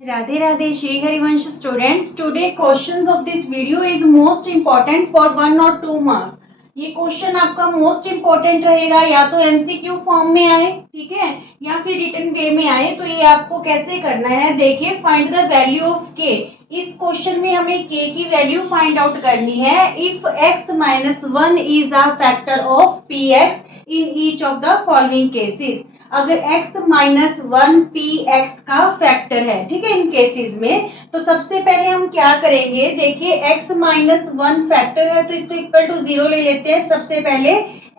Radhe Radhe, Shri Harivansh students. Today questions of this video is most important for 1 or 2 mark. ये question आपका most important रहेगा, या तो MCQ form में आए, ठीक है, या फिर रिटन वे में आए। तो ये आपको कैसे करना है, देखिए, फाइंड द वैल्यू ऑफ के। इस क्वेश्चन में हमें के की वैल्यू फाइंड आउट करनी है। If x minus 1 is a factor of P x in each of the following cases. अगर x माइनस 1 पी एक्स का फैक्टर है, ठीक है, इन केसेस में, तो सबसे पहले हम क्या करेंगे, देखिए, x माइनस 1 फैक्टर है तो इसको इक्वल टू 0 ले लेते हैं। सबसे पहले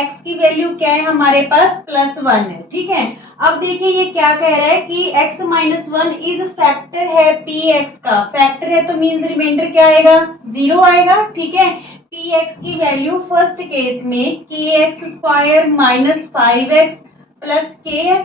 x की वैल्यू क्या है हमारे पास, +1 है, ठीक है। अब देखिए ये क्या कह रहा है कि x माइनस 1 इज फैक्टर है पी एक्स का। फैक्टर है तो मीन्स रिमाइंडर क्या आएगा, 0 आएगा, ठीक है। पी एक्स की वैल्यू फर्स्ट केस में के x square minus 5x plus के है,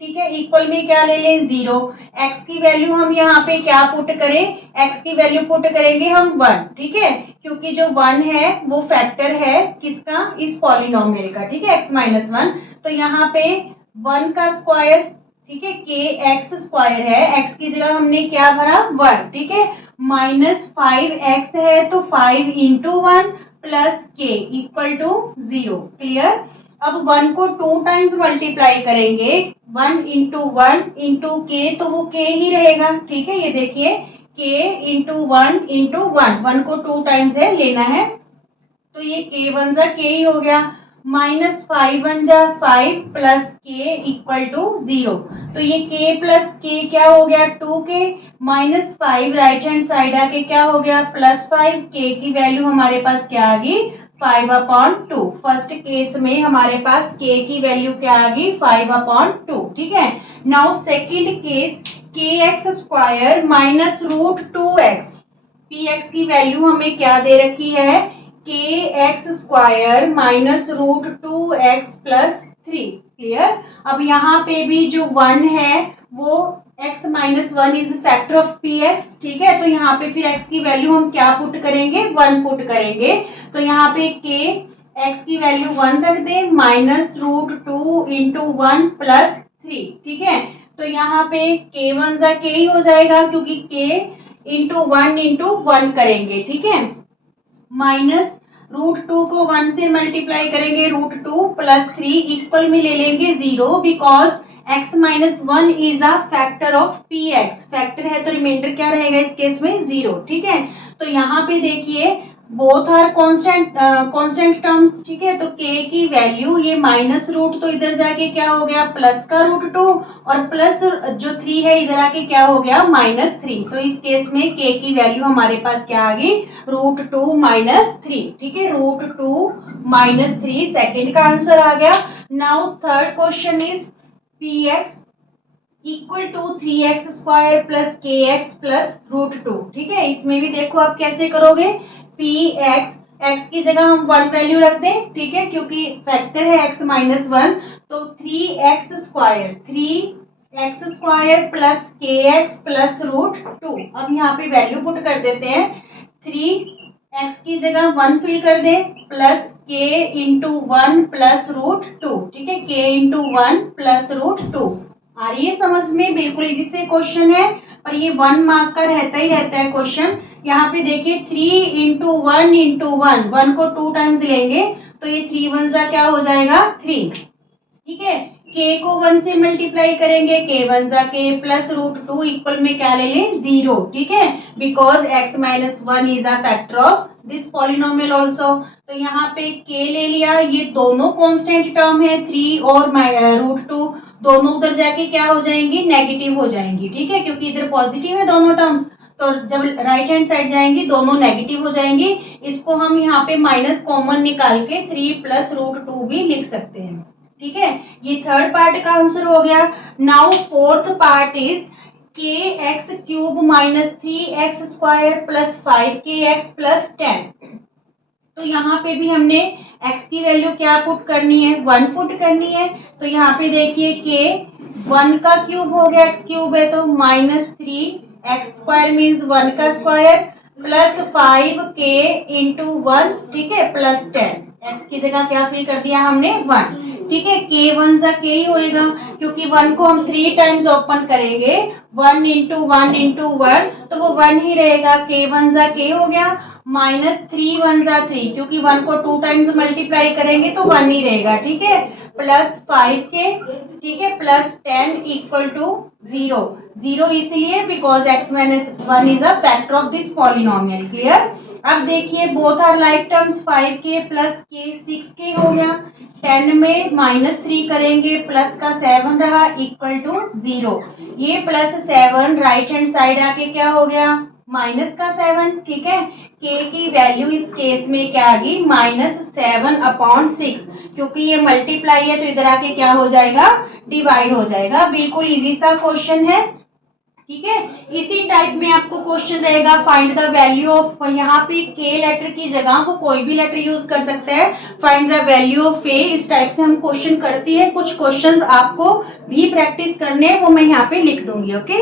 ठीक है, इक्वल में क्या ले लें, 0। x की वैल्यू हम यहाँ पे क्या पुट करें, x की वैल्यू पुट करेंगे हम 1, ठीक है, क्योंकि जो 1 है वो फैक्टर है किसका, इस पॉलिनोमियल का, ठीक है, x माइनस 1। तो यहाँ पे 1 का स्क्वायर, ठीक है, के एक्स स्क्वायर है, x की जगह हमने क्या भरा, 1, ठीक है, माइनस 5x है तो 5 इंटू 1 प्लस के इक्वल टू 0। क्लियर। अब 1 को 2 टाइम्स मल्टीप्लाई करेंगे, 1 इंटू 1 इंटू के, तो वो के ही रहेगा, ठीक है। ये देखिए, के इंटू 1 इंटू 1 को 2 टाइम्स है लेना है, तो ये के 1 जा के ही हो गया, माइनस 5 1 जा 5 प्लस के इक्वल टू 0। तो ये के प्लस के क्या हो गया, 2k, minus 5 right hand side आके क्या हो गया, +5। के की वैल्यू हमारे पास क्या आ गई, 5/2। फर्स्ट केस में हमारे पास के की वैल्यू क्या आ गई, 5/2, ठीक है। नाउ सेकेंड केस, के x square minus √2x। P x की वैल्यू हमें क्या दे रखी है, के x square minus √2x plus 3। Clear. अब यहाँ पे भी जो 1 है वो x minus 1 is factor of P x, ठीक है। तो यहाँ पे फिर x की वैल्यू हम क्या पुट करेंगे, 1 पुट करेंगे। तो यहाँ पे के x की वैल्यू 1 रख दें, माइनस √2 इंटू 1 प्लस 3, ठीक है। तो यहाँ पे के 1 जा के ही हो जाएगा, क्योंकि के इंटू 1 करेंगे, ठीक है, माइनस √2 को 1 से मल्टीप्लाई करेंगे, √2 प्लस 3 इक्वल में ले लेंगे 0, because x minus 1 is a factor of P x. Factor है तो रिमाइंडर क्या रहेगा इस केस में, 0, ठीक है। तो यहाँ पे देखिए बोथ आर कांस्टेंट टर्म्स, ठीक है। तो k की वैल्यू, ये माइनस रूट तो इधर जाके क्या हो गया, प्लस का √2, और प्लस जो 3 है इधर आके क्या हो गया, -3। तो इस केस में k की वैल्यू हमारे पास क्या आ गई, √2 माइनस 3, ठीक है, √2 माइनस 3 सेकेंड का आंसर आ गया। Now third question is P X equal to 3x square plus K X plus √2, ठीक है। इसमें भी देखो आप कैसे करोगे, पी एक्स की जगह हम 1 वैल्यू रख दें, ठीक है, क्योंकि फैक्टर है x माइनस 1। तो 3x square plus K X plus √2। अब यहाँ पे वैल्यू पुट कर देते हैं, 3x की जगह 1 फिल कर दें, प्लस k इंटू 1 प्लस √2, ठीक है, k इंटू 1 प्लस √2। आ रही है समझ में, बिल्कुल इजी से क्वेश्चन है, और ये 1 मार्क का रहता ही रहता है क्वेश्चन। यहाँ पे देखिए 3 इंटू 1 को 2 टाइम्स लेंगे, तो ये 3 1 जा क्या हो जाएगा, 3, ठीक है। k को 1 से मल्टीप्लाई करेंगे, k 1 जा k प्लस √2 इक्वल में क्या ले लें, 0, ठीक है, because x minus 1 is a factor of this polynomial also. तो यहाँ पे k ले लिया, ये दोनों कांस्टेंट टर्म है, 3 और √2, दोनों उधर जाके क्या हो जाएंगी, नेगेटिव हो जाएंगी, ठीक है, क्योंकि इधर पॉजिटिव है दोनों टर्म्स, तो जब राइट हैंड साइड जाएंगी दोनों नेगेटिव हो जाएंगी। इसको हम यहाँ पे माइनस कॉमन निकाल के 3 प्लस √2 भी लिख सकते हैं, ठीक है। ये थर्ड पार्ट का आंसर हो गया। नाउ फोर्थ पार्ट इज के x cube minus 3x square plus 5kx plus 10। तो यहाँ पे भी हमने x की वैल्यू क्या पुट करनी है, 1 पुट करनी है। तो यहाँ पे देखिए k 1 का क्यूब हो गया, x क्यूब है तो -3x स्क्वायर मीन्स 1 का स्क्वायर प्लस 5k इंटू 1, ठीक है, प्लस 10। x की जगह क्या फिल कर दिया हमने, 1, ठीक है, के वन जा के ही होएगा, क्योंकि 1 को हम 3 टाइम्स ओपन करेंगे, 1 इंटू 1 इंटू 1, तो वो 1 ही रहेगा, के वन जा के हो गया, माइनस 3 वन जा 3, क्योंकि 1 को 2 टाइम्स मल्टीप्लाई करेंगे तो 1 ही रहेगा, ठीक है, प्लस 5 के, ठीक है, प्लस 10 इक्वल टू 0, 0 इसलिए because x minus 1 is a factor of this polynomial. Clear. अब देखिए both are like terms, 5k plus K 6k हो गया, 10 में -3 करेंगे, प्लस का 7 रहा इक्वल टू 0, ये प्लस 7 राइट हैंड साइड आके क्या हो गया, माइनस का 7, ठीक है, k की वैल्यू इस केस में क्या आ गई, -7/6, क्योंकि ये मल्टीप्लाई है तो इधर आके क्या हो जाएगा, डिवाइड हो जाएगा। बिल्कुल इजी सा क्वेश्चन है, ठीक है। इसी टाइप में आपको क्वेश्चन रहेगा, फाइंड द वैल्यू ऑफ, यहाँ पे के लेटर की जगह वो कोई भी लेटर यूज कर सकते हैं, फाइंड द वैल्यू ऑफ ए, इस टाइप से हम क्वेश्चन करती है। कुछ क्वेश्चंस आपको भी प्रैक्टिस करने हैं, वो मैं यहाँ पे लिख दूंगी। ओके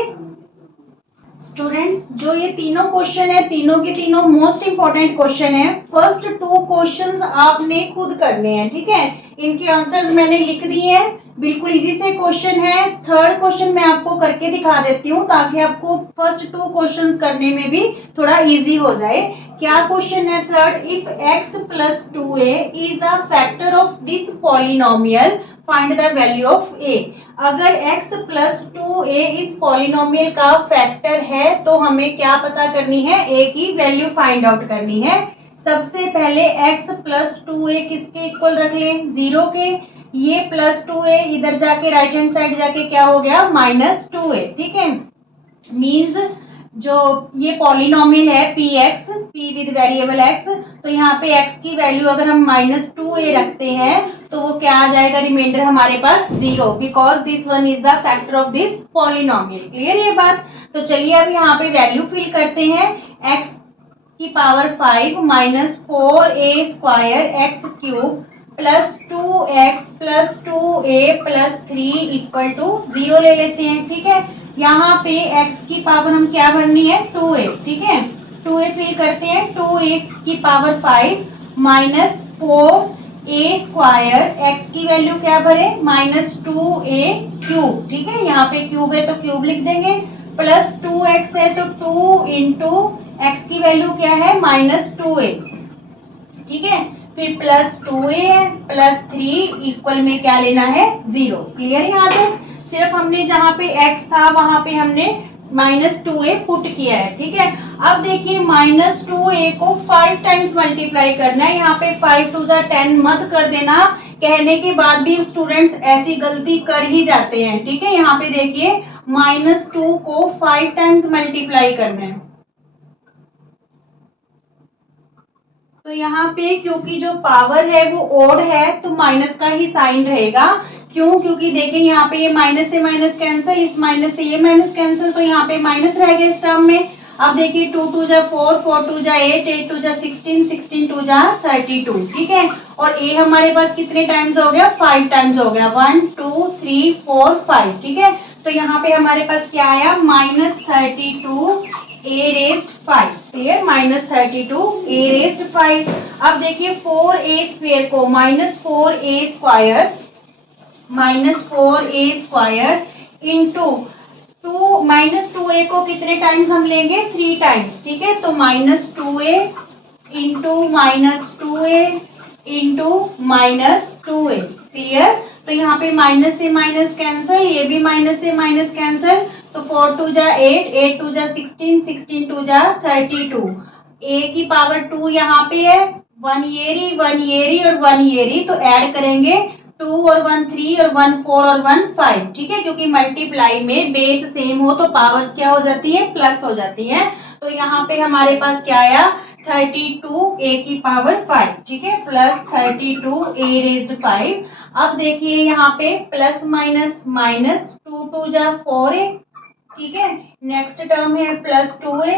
स्टूडेंट्स, जो ये तीनों क्वेश्चन है, तीनों के तीनों मोस्ट इंपॉर्टेंट क्वेश्चन है। फर्स्ट 2 क्वेश्चंस आपने खुद करने हैं, ठीक है, इनके आंसर्स मैंने लिख दिए हैं, बिल्कुल इजी से क्वेश्चन है। थर्ड क्वेश्चन मैं आपको करके दिखा देती हूँ ताकि आपको फर्स्ट 2 क्वेश्चंस करने में भी थोड़ा इजी हो जाए। क्या क्वेश्चन है third, if x plus 2a is a factor of this polynomial find the value of a। अगर x प्लस 2a इस पॉलिनोमियल का फैक्टर है तो हमें क्या पता करनी है, a की वैल्यू फाइंड आउट करनी है। सबसे पहले x प्लस 2a किसके इक्वल रख लें, 0 के, ये प्लस 2a इधर जाके राइट हैंड साइड जाके क्या हो गया, -2a, ठीक है, मीन्स जो ये पॉलिनोमियल है px, p with variable x, तो यहाँ पे x की वैल्यू अगर हम -2a रखते हैं तो वो क्या आ जाएगा, रिमाइंडर हमारे पास 0, because this one is the factor of this polynomial. Clear ये बात। तो चलिए अब यहाँ पे वैल्यू फिल करते हैं, x की power 5 minus 4a square x cube plus 2x plus 2a plus 3 equal to 0 ले लेते हैं, ठीक है। यहाँ पे x की पावर हम क्या भरनी है, 2a, ठीक है, 2a फिल करते हैं, 2a की power 5 minus 4a square, x की वैल्यू क्या भरे, -2a क्यूब, ठीक है, यहाँ पे क्यूब है तो क्यूब लिख देंगे, प्लस 2x है तो 2 इंटू x की वैल्यू क्या है, -2a, ठीक है, फिर प्लस 2a है प्लस 3 इक्वल में क्या लेना है, 0। क्लियर यहाँ तक। सिर्फ हमने जहाँ पे x था वहां पे हमने -2a पुट किया है, ठीक है। अब देखिए -2a को 5 टाइम्स मल्टीप्लाई करना है, यहाँ पे 5 2 10 मत कर देना, कहने के बाद भी स्टूडेंट्स ऐसी गलती कर ही जाते हैं, ठीक है। यहाँ पे देखिए -2 को 5 टाइम्स मल्टीप्लाई करना है, तो यहाँ पे क्योंकि जो पावर है वो ओड है तो माइनस का ही साइन रहेगा। क्यों, क्योंकि देखिए यहाँ पे ये माइनस से माइनस कैंसिल, इस माइनस से ये माइनस कैंसिल, तो यहाँ पे माइनस रहेगा इस टर्म में। अब देखिए 2 2 जा 4, 4 2 जा 8, 8 2 जा 16, 16 2 जा 32, ठीक है। और a हमारे पास कितने टाइम्स हो गया, 5 टाइम्स हो गया, 1 2 3 4 5, ठीक है। तो यहाँ पे हमारे पास क्या आया, -32 a raised 5, clear, -32 a raised 5। अब देखिए 4a स्क्वायर को -4a स्क्वायर इंटू 2a को कितने टाइम्स हम लेंगे, 3 टाइम्स, ठीक है। तो -2a into -2a into -2a, clear. तो यहाँ पे माइनस से माइनस कैंसिल, ये भी माइनस से माइनस कैंसिल, तो 4 2 जा 8, 8 2 जा 16, 16 2 जा 32, a की पावर 2 यहाँ पे है, 1 येरी 1 येरी और 1 येरी, तो ऐड करेंगे 2 और 1 3 और 1 4 और 1 5, ठीक है, क्योंकि मल्टीप्लाई में बेस सेम हो तो पावर्स क्या हो जाती है, प्लस हो जाती है। तो यहाँ पे हमारे पास क्या आया, 32 a की पावर 5, ठीक है, प्लस 32 a रेज्ड 5। अब देखिए यहाँ पे प्लस माइनस माइनस, 2 2 जा 4a, ठीक है, नेक्स्ट टर्म है प्लस 2a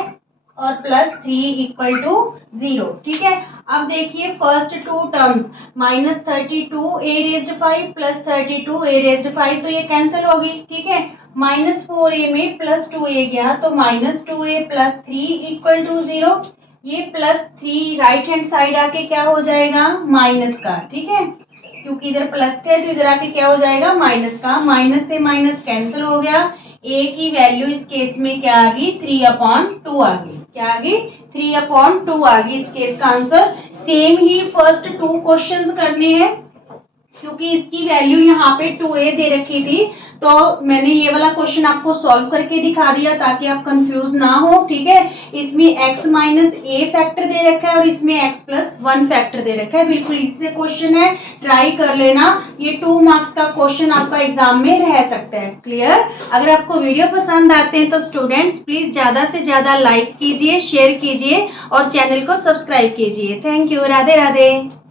और प्लस 3 इक्वल टू 0, ठीक है। अब देखिए first 2 terms -32 a raised 5 plus 32 a raised 5, तो ये कैंसिल होगी, ठीक है। -4a में प्लस 2a गया तो -2a प्लस 3 इक्वल टू 0, ये प्लस 3 राइट हैंड साइड आके क्या हो जाएगा, माइनस का, ठीक है। क्योंकि इधर प्लस का है तो इधर आके क्या हो जाएगा माइनस का, माइनस से माइनस कैंसिल हो गया। ए की वैल्यू इस केस में क्या आ गई 3/2 आ गई, क्या आ गई 3/2 आ गई इस केस का आंसर। सेम ही फर्स्ट 2 क्वेश्चंस करने हैं क्योंकि इसकी वैल्यू यहाँ पे 2a दे रखी थी, तो मैंने ये वाला क्वेश्चन आपको सॉल्व करके दिखा दिया ताकि आप कंफ्यूज ना हो, ठीक है। इसमें x माइनस ए फैक्टर दे रखा है और इसमें x प्लस 1 फैक्टर दे रखा है। बिल्कुल इसी से क्वेश्चन है, ट्राई कर लेना, ये 2 मार्क्स का क्वेश्चन आपका एग्जाम में रह सकता है। क्लियर? अगर आपको वीडियो पसंद आते हैं तो स्टूडेंट्स प्लीज ज्यादा से ज्यादा लाइक कीजिए, शेयर कीजिए और चैनल को सब्सक्राइब कीजिए। Thank you. राधे राधे।